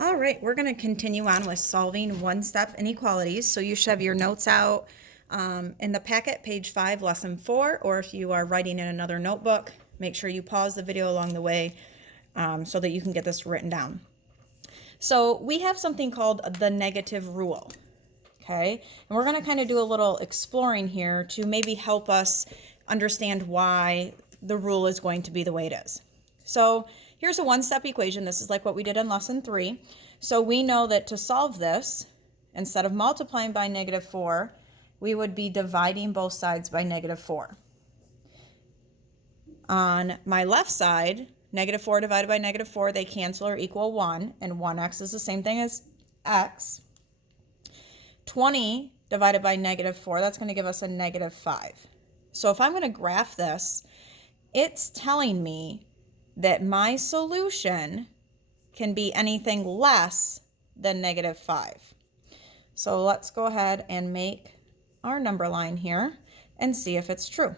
All right, we're going to continue on with solving one-step inequalities. So you should have your notes out in the packet, page 5, lesson 4, or if you are writing in another notebook, make sure you pause the video along the way so that you can get this written down. So we have something called the negative rule, okay? And we're going to kind of do a little exploring here to maybe help us understand why the rule is going to be the way it is. So here's a one-step equation. This is like what we did in lesson 3. So we know that to solve this, instead of multiplying by -4, we would be dividing both sides by -4. On my left side, -4 divided by -4, they cancel or equal 1, and 1x is the same thing as x. 20 divided by -4, that's going to give us a -5. So if I'm going to graph this, it's telling me that my solution can be anything less than -5. So let's go ahead and make our number line here and see if it's true.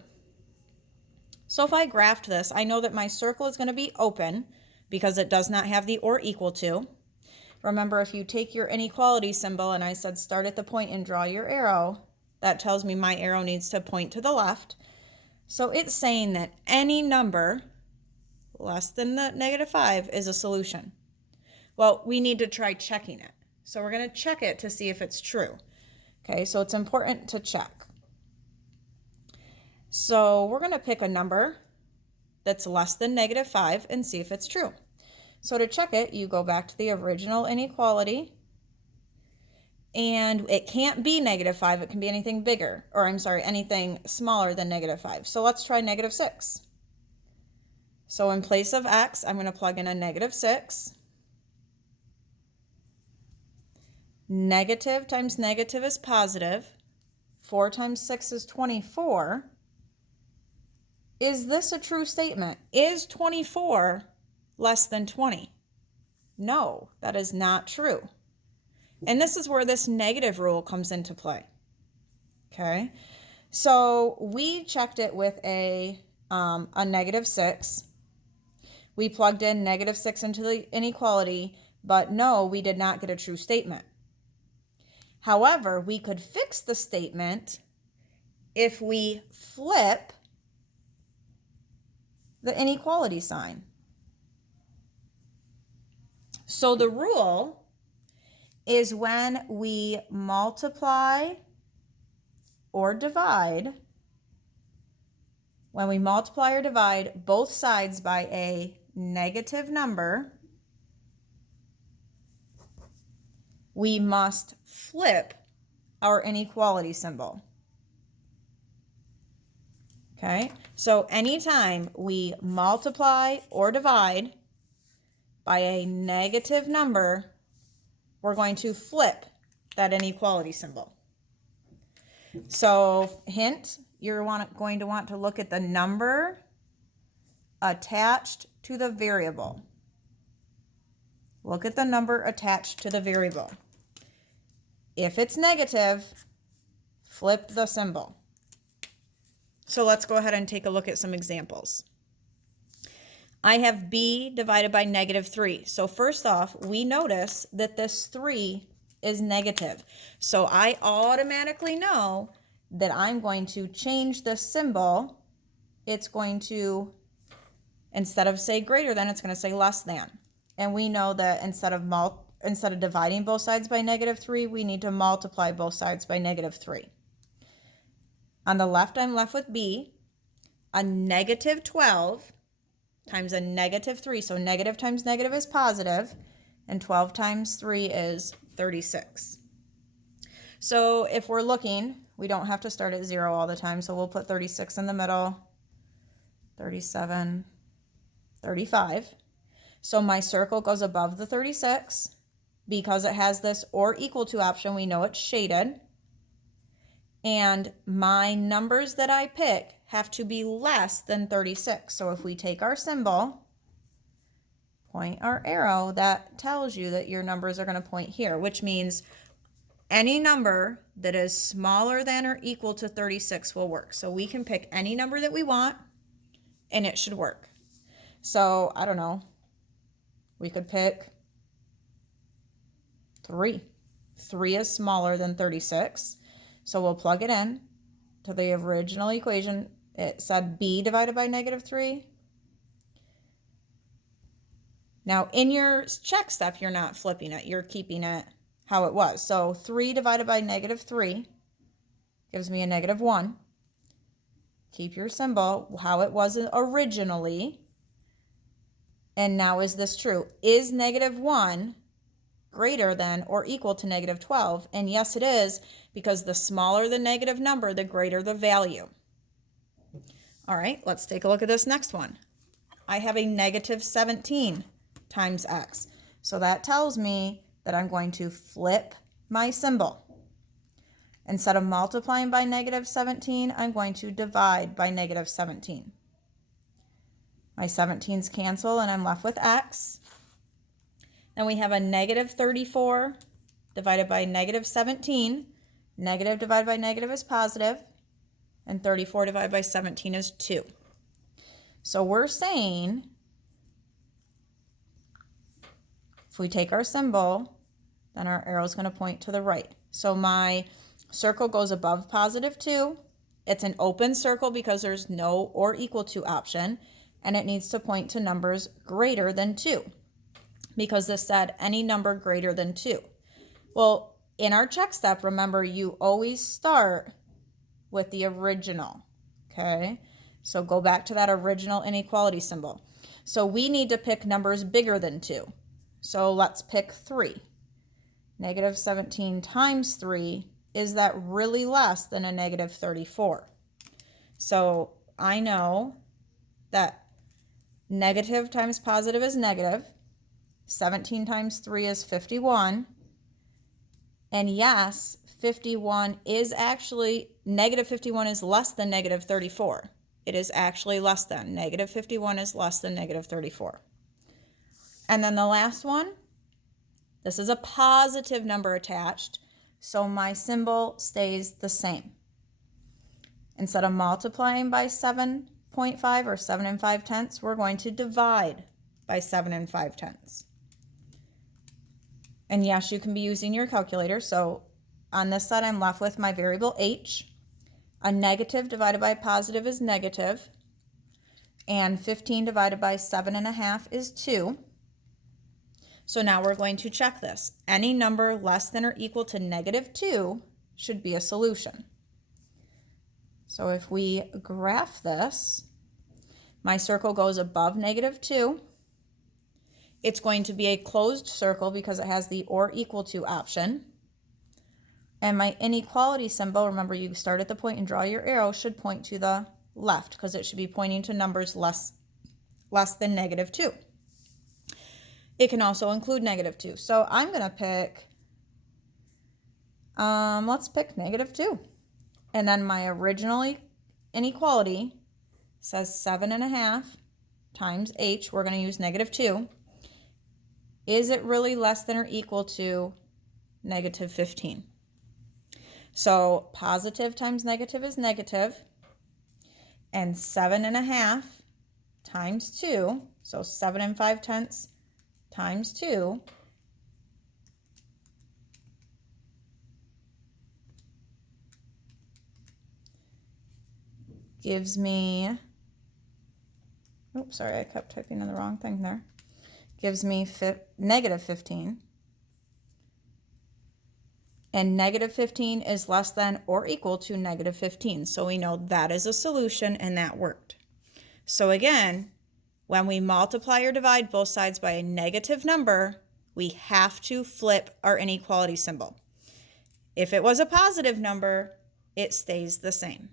So if I graphed this, I know that my circle is going to be open because it does not have the or equal to. Remember, if you take your inequality symbol and I said start at the point and draw your arrow, that tells me my arrow needs to point to the left. So it's saying that any number less than the -5 is a solution. Well, we need to try checking it. So we're going to check it to see if it's true. Okay, so it's important to check. So we're going to pick a number that's less than -5 and see if it's true. So to check it, you go back to the original inequality, and it can't be -5. It can be anything bigger, or I'm sorry, anything smaller than -5. So let's try -6. So in place of x, I'm going to plug in a -6. Negative times negative is positive. 4 times 6 is 24. Is this a true statement? Is 24 less than 20? No, that is not true. And this is where this negative rule comes into play. Okay, so we checked it with a -6. We plugged in -6 into the inequality, but no, we did not get a true statement. However, we could fix the statement if we flip the inequality sign. So the rule is when we multiply or divide, both sides by a negative number, we must flip our inequality symbol. Okay, so anytime we multiply or divide by a negative number, we're going to flip that inequality symbol. So hint, you're going to want to look at the number attached to the variable. Look at the number attached to the variable. If it's negative, flip the symbol. So let's go ahead and take a look at some examples. I have b divided by -3. So first off, we notice that this 3 is negative. So I automatically know that I'm going to change this symbol. It's going to, instead of say greater than, it's going to say less than. And we know that instead of dividing both sides by -3, we need to multiply both sides by -3. On the left, I'm left with b, a -12 times a -3. So negative times negative is positive, and 12 times 3 is 36. So if we're looking, we don't have to start at 0 all the time, so we'll put 36 in the middle, 37, 35. So my circle goes above the 36. Because it has this or equal to option, we know it's shaded. And my numbers that I pick have to be less than 36. So if we take our symbol, point our arrow, that tells you that your numbers are going to point here, which means any number that is smaller than or equal to 36 will work. So we can pick any number that we want and it should work. So I don't know, we could pick 3. 3 is smaller than 36. So we'll plug it in to the original equation. It said b divided by negative 3. Now in your check step, you're not flipping it. You're keeping it how it was. So 3 divided by negative 3 gives me a negative 1. Keep your symbol how it was originally. And now is this true? Is negative 1 greater than or equal to negative 12? And yes, it is, because the smaller the negative number, the greater the value. All right, let's take a look at this next one. I have a negative 17 times x. So that tells me that I'm going to flip my symbol. Instead of multiplying by negative 17, I'm going to divide by negative 17. My 17s cancel and I'm left with x. Then we have a negative 34 divided by negative 17. Negative divided by negative is positive. And 34 divided by 17 is 2. So we're saying if we take our symbol, then our arrow is going to point to the right. So my circle goes above positive 2. It's an open circle because there's no or equal to option. And it needs to point to numbers greater than 2, because this said any number greater than 2. Well, in our check step, remember, you always start with the original, okay? So go back to that original inequality symbol. So we need to pick numbers bigger than 2. So let's pick 3. Negative 17 times 3, is that really less than a negative 34? So I know that negative times positive is negative. 17 times 3 is 51. And yes, 51 is actually, negative 51 is less than negative 34. It is actually less than. Negative 51 is less than negative 34. And then the last one, this is a positive number attached, so my symbol stays the same. Instead of multiplying by 7.5 or 7 5/10, we're going to divide by 7 5/10. And yes, you can be using your calculator. So on this side, I'm left with my variable h. A negative divided by a positive is negative. And 15 divided by 7.5 is 2. So now we're going to check this. Any number less than or equal to negative 2 should be a solution. So if we graph this, my circle goes above negative 2. It's going to be a closed circle because it has the or equal to option. And my inequality symbol, remember you start at the point and draw your arrow, should point to the left because it should be pointing to numbers less than negative 2. It can also include negative 2. So I'm going to pick, let's pick negative 2. And then my original inequality says 7.5 times h. We're going to use negative 2. Is it really less than or equal to negative 15? So positive times negative is negative. And 7.5 times 2, so 7 5/10 times 2, gives me, oops, sorry, I kept typing in the wrong thing there. Gives me negative 15. And negative 15 is less than or equal to negative 15. So we know that is a solution and that worked. So again, when we multiply or divide both sides by a negative number, we have to flip our inequality symbol. If it was a positive number, it stays the same.